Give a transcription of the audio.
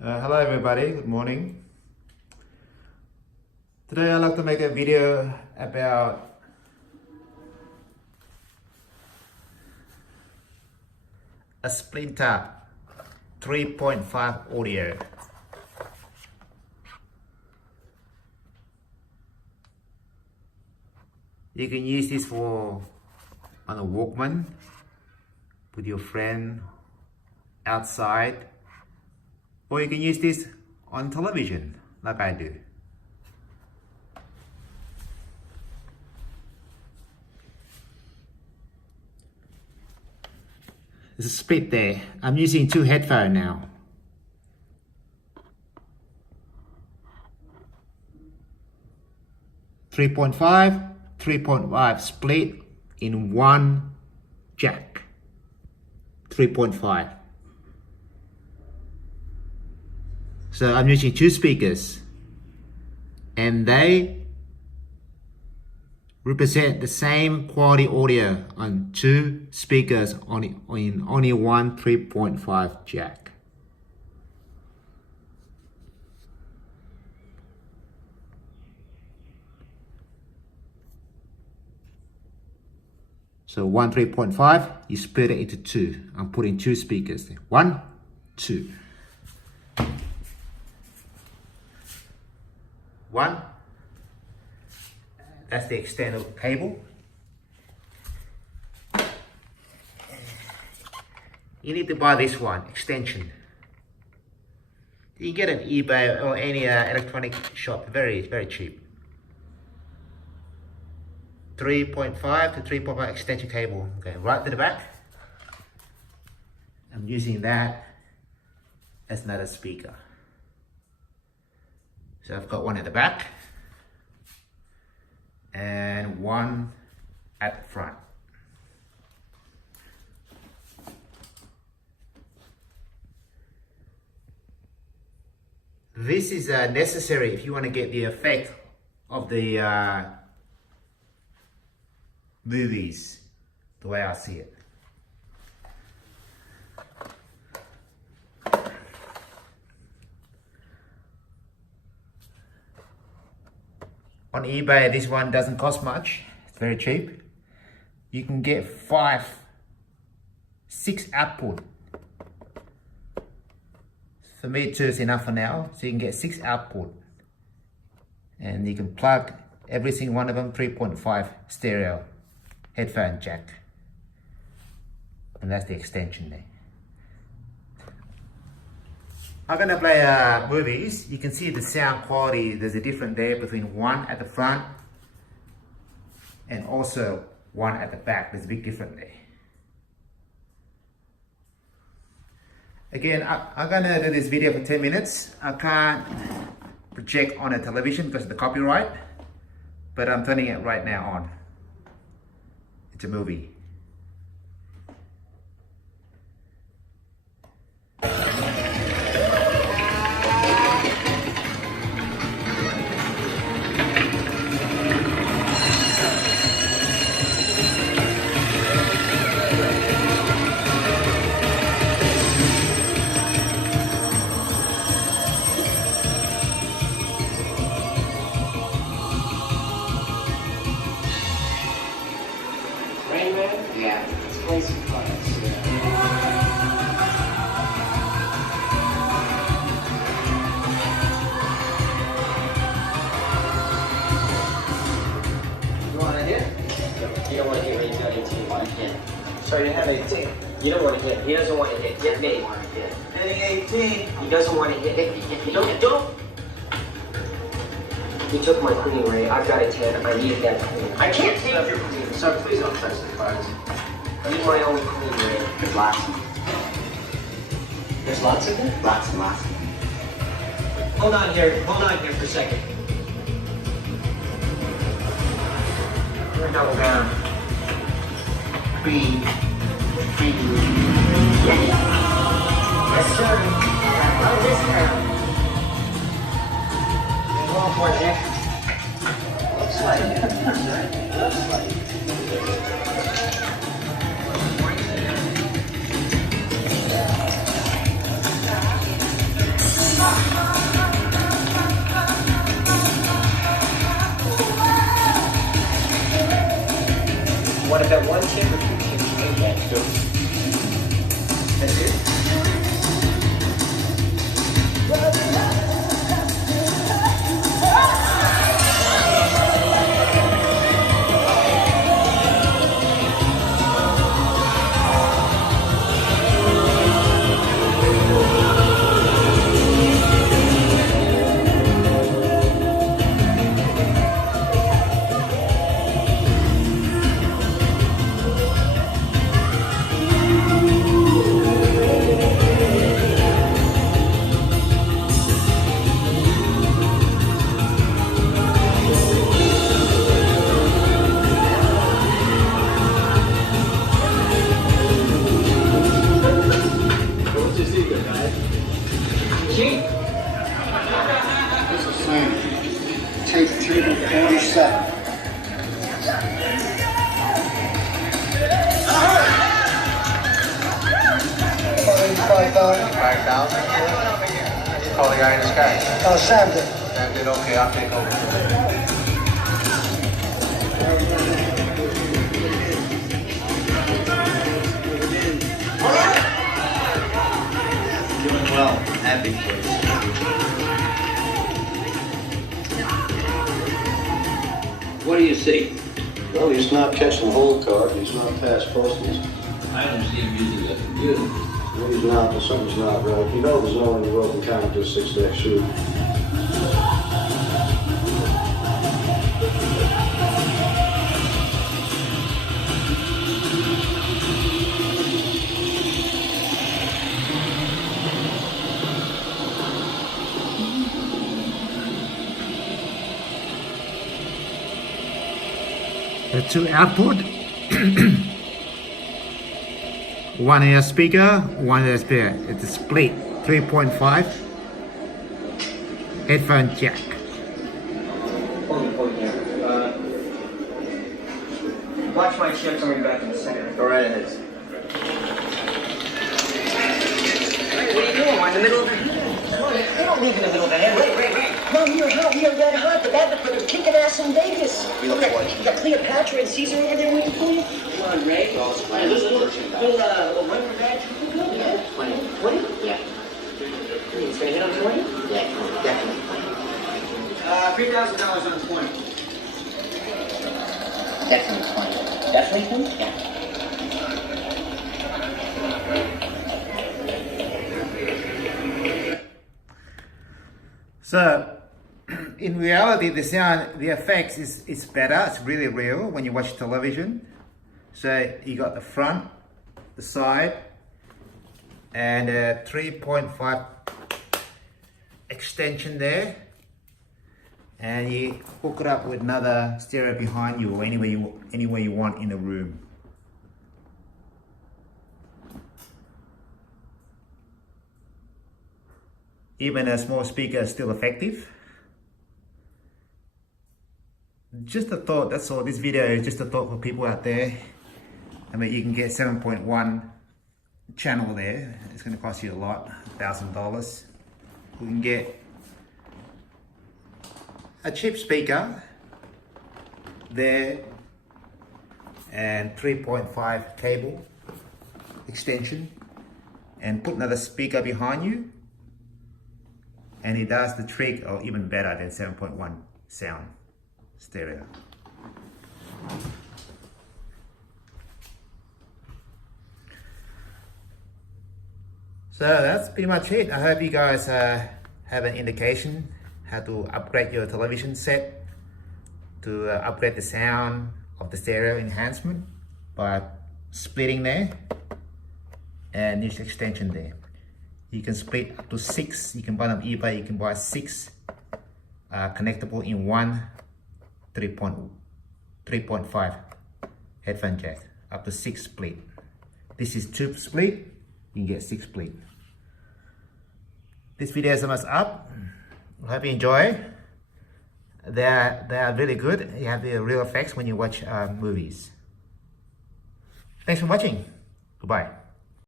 Hello everybody, good morning. Today I'd like to make a video about a Splinter 3.5 audio. You can use this on a Walkman with your friend outside, or you can use this on television like I do. There's a split there. I'm using two headphones now. Three point five split in one jack. 3.5. So I'm using two speakers, and they represent the same quality audio on two speakers in only one 3.5 jack. So one 3.5, you split it into two. I'm putting two speakers there. 1, 2. 1. That's the external cable. You need to buy this one, extension. You can get it on eBay or any electronic shop, very cheap. 3.5 to 3.5 extension cable. Okay, right to the back. I'm using that as another speaker. So I've got one at the back and one at the front. This is necessary if you want to get the effect of the movies, the way I see it. On eBay, this one doesn't cost much. It's very cheap. You can get 6 output. For me, 2 is enough for now. So you can get 6 output. And you can plug every single one of them 3.5 stereo headphone jack. And that's the extension there. I'm gonna play movies. You can see the sound quality, there's a difference there between one at the front and also one at the back. There's a big difference there. Again, I'm gonna do this video for 10 minutes. I can't project on a television because of the copyright, but I'm turning it right now on. It's a movie. Yeah, let's play some cards. You want to hit? You don't want to hit when you've got 18. You want to hit. Sorry, you have 18. You don't want to hit. He doesn't want to hit. Hit me. Hitting 18. He doesn't want to hit. Don't. You took my queen, Ray. I've got a 10. I need that queen. I can't take your queen. So please don't touch the cards. I need my own queen, Ray. There's lots of them. There's lots of them? Lots and lots of them. Hold on here for a second. We're gonna double down. Queen. Yes, sir. How is this now? Going for it, Nick. Looks like it. Looks like it. can't repeat that. That's it? Tape table 47. $5,000? Call the guy in the sky. Sam did. Sam did, okay, I'll take over. Doing well. Happy for you. What do you see? Well, he's not catching the whole card. He's not past postage. I don't see him using the computer. Well, he's not, but something's not right. If you know the zone, you will count just 6-deck shoot. The two output, one ear speaker, one ear speaker. It's a split 3.5 headphone jack. Hold here. Watch my chips. I'll be back in a second. Go right ahead. What are you doing? We're in the middle of it. They don't leave in the middle of the head. Wait. Mom, you're hot. You're red hot. The bad are kicking ass in Vegas. You got Cleopatra and Caesar over there waiting for you. Come on, Ray. There's a little run for badge. Yeah, 20. 20? Yeah. It's gonna hit on 20? Yeah, definitely 20. $3,000 on 20. Definitely 20. Definitely 20? Yeah. So, in reality, the sound, the effects is better. It's really real when you watch television. So you got the front, the side, and a 3.5 extension there. And you hook it up with another stereo behind you or anywhere you want in the room. Even a small speaker is still effective. Just a thought, that's all. This video is just a thought for people out there. I mean, you can get 7.1 channel there. It's going to cost you a lot, $1,000. You can get a cheap speaker there and 3.5 cable extension and put another speaker behind you. And it does the trick, or even better than 7.1 sound stereo. So that's pretty much it. I hope you guys have an indication how to upgrade your television set to upgrade the sound of the stereo enhancement by splitting there and this extension there. You can split up to 6. You can buy on eBay. You can buy 6 connectable in one 3.5 headphone jack. Up to 6 split. This is 2 split. You can get 6 split. This video is almost up. I hope you enjoy. They are really good. You have the real effects when you watch movies. Thanks for watching. Goodbye.